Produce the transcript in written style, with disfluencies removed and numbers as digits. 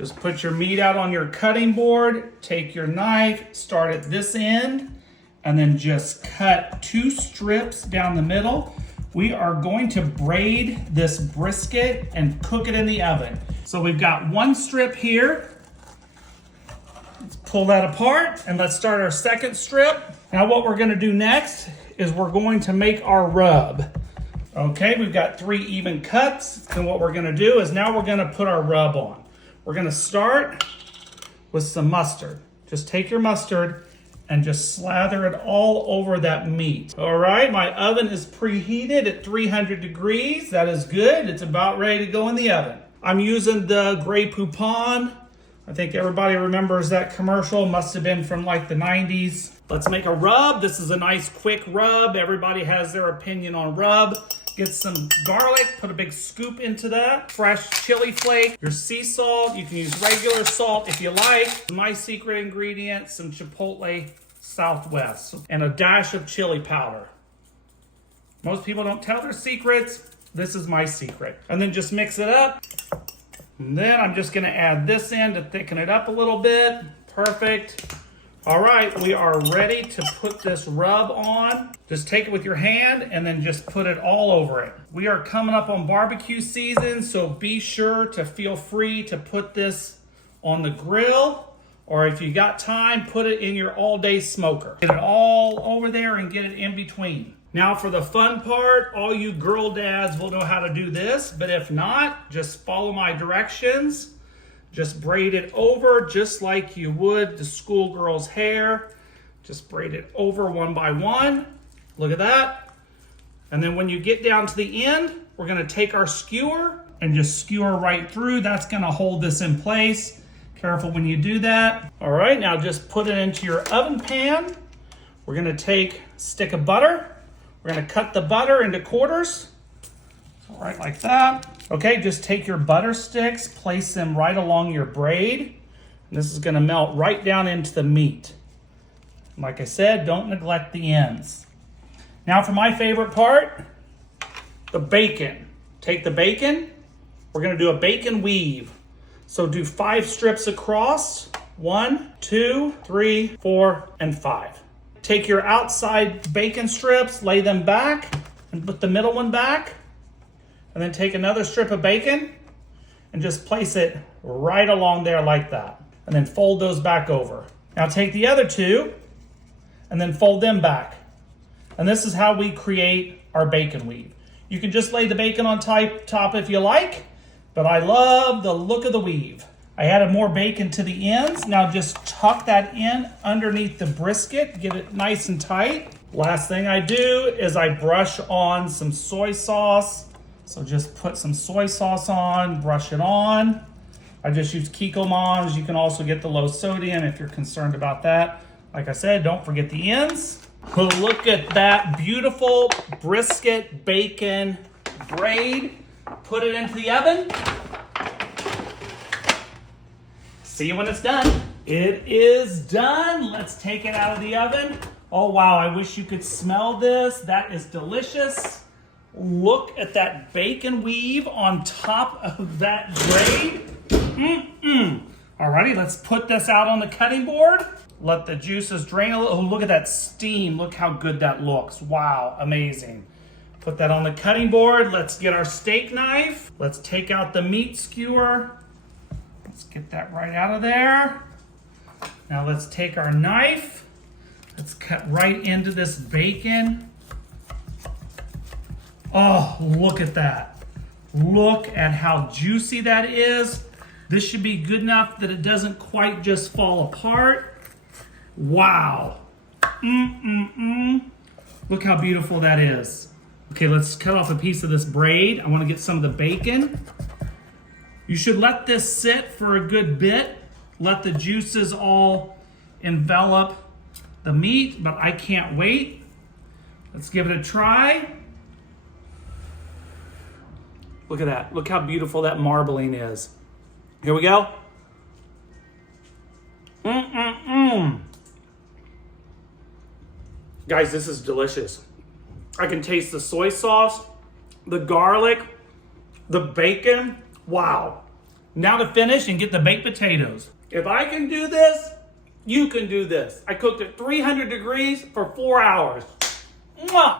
Just put your meat out on your cutting board, take your knife, start at this end, and then just cut 2 strips down the middle. We are going to braid this brisket and cook it in the oven. So we've got 1 strip here. Let's pull that apart and let's start our 2nd strip. Now what we're gonna do next is we're going to make our rub. Okay, we've got 3 even cuts. And what we're gonna do is now we're gonna put our rub on. We're gonna start with some mustard. Just take your mustard and just slather it all over that meat. All right, my oven is preheated at 300 degrees. That is good. It's about ready to go in the oven. I'm using the Grey Poupon. I think everybody remembers that commercial. Must have been from like the 90s. Let's make a rub. This is a nice quick rub. Everybody has their opinion on rub. Get some garlic, put a big scoop into that. Fresh chili flake, your sea salt. You can use regular salt if you like. My secret ingredient, some Chipotle Southwest, and a dash of chili powder. Most people don't tell their secrets. This is my secret. And then just mix it up. And then I'm just gonna add this in to thicken it up a little bit. Perfect. All right, we are ready to put this rub on. Just take it with your hand and then just put it all over it. We are coming up on barbecue season, so be sure to feel free to put this on the grill, or if you got time, put it in your all-day smoker. Get it all over there and get it in between. Now for the fun part, all you girl dads will know how to do this, but if not, just follow my directions. Just braid it over just like you would the schoolgirl's hair. Just braid it over 1 by 1. Look at that. And then when you get down to the end, we're gonna take our skewer and just skewer right through. That's gonna hold this in place. Careful when you do that. All right, now just put it into your oven pan. We're gonna take a stick of butter. We're gonna cut the butter into quarters. All right, like that. Okay, just take your butter sticks, place them right along your braid. And this is gonna melt right down into the meat. Like I said, don't neglect the ends. Now for my favorite part, the bacon. Take the bacon, we're gonna do a bacon weave. So do 5 strips across, 1, 2, 3, 4, and 5. Take your outside bacon strips, lay them back, and put the middle one back. And then take another strip of bacon and just place it right along there like that. And then fold those back over. Now take the other 2 and then fold them back. And this is how we create our bacon weave. You can just lay the bacon on top if you like, but I love the look of the weave. I added more bacon to the ends. Now just tuck that in underneath the brisket, get it nice and tight. Last thing I do is I brush on some soy sauce. So just put some soy sauce on, brush it on. I just use Kikkoman's. You can also get the low sodium if you're concerned about that. Like I said, don't forget the ends. Look at that beautiful brisket bacon braid. Put it into the oven. See you when it's done. It is done. Let's take it out of the oven. Oh wow, I wish you could smell this. That is delicious. Look at that bacon weave on top of that braid. Alrighty, let's put this out on the cutting board. Let the juices drain a little. Oh, look at that steam. Look how good that looks. Wow, amazing. Put that on the cutting board. Let's get our steak knife. Let's take out the meat skewer. Let's get that right out of there. Now let's take our knife. Let's cut right into this bacon. Oh, look at that. Look at how juicy that is. This should be good enough that it doesn't quite just fall apart. Wow. Look how beautiful that is. Okay, let's cut off a piece of this braid. I want to get some of the bacon. You should let this sit for a good bit. Let the juices all envelop the meat, but I can't wait. Let's give it a try. Look at that. Look how beautiful that marbling is. Here we go. Guys, this is delicious. I can taste the soy sauce, the garlic, the bacon. Wow. Now to finish and get the baked potatoes. If I can do this, you can do this. I cooked at 300 degrees for 4 hours. Mwah!